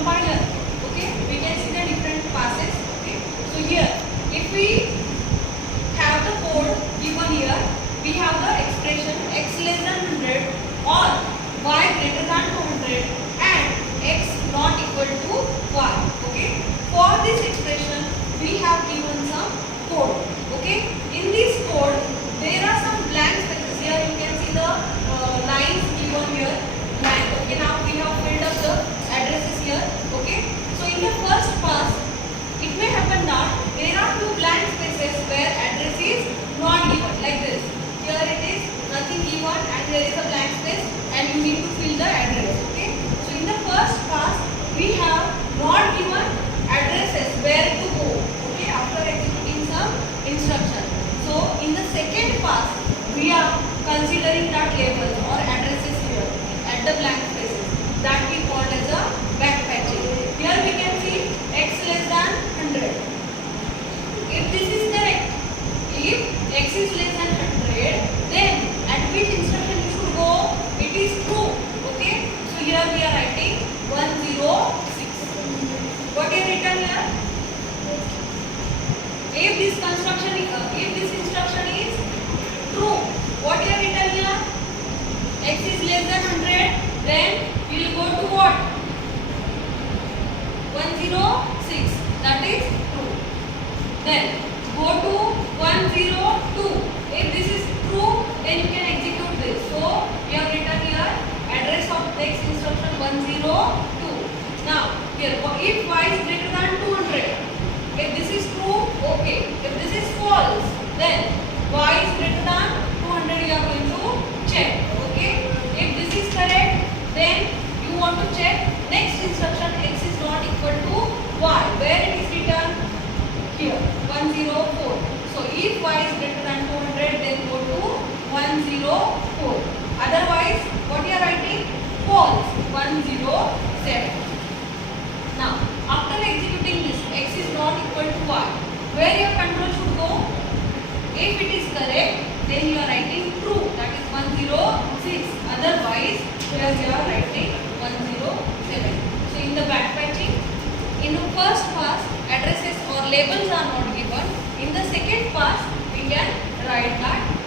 compiler. Okay, we can see the different passes. Okay, so here if we have the code given here, we have the expression x less than 100 or y greater than 200 and x not equal to y. Okay, for this expression we have given some code. Okay, in this code there are some blank spaces. Here you can see the lines given here blank. Okay, now we have filled up the addresses here. Okay, so in the first pass it may happen that there are two blank spaces where address is not given, like this. Here it is nothing given and there is a blank space and you need to fill the address. Okay, so in the first pass we have not given addresses where to go. Okay, after executing some instruction. So in the second pass we are considering that labels or addresses here at the blank spaces that we call as a backpatching. Here we can see x less than 100. If this is correct, if x is less than 100, then at which instruction you should go? It is true. Okay, so here we are writing 106. What is written here? If this instruction is true, what is written here? X is less than 100, then we will go to what? 106. That is true. Then go to 102. If this is true, then you can execute this. So we have written here address of next instruction 102. Now here, if y is greater than 200, if this is true, okay. If this is false, then y is greater than 200 you are going to check. Okay. If this is correct, then you want to check next instruction x is not equal to y. Where it is written? Here 104. So if y is greater than 200, then go to 104. Otherwise, what you are writing? False. 107. Now, after executing this, x is not equal to y. Where your control should go? If it is correct, then you are writing true. That is 106. Otherwise, here you are writing 107. So in the backpatching, in the first pass, addresses or labels are not given. In the second pass, we can write that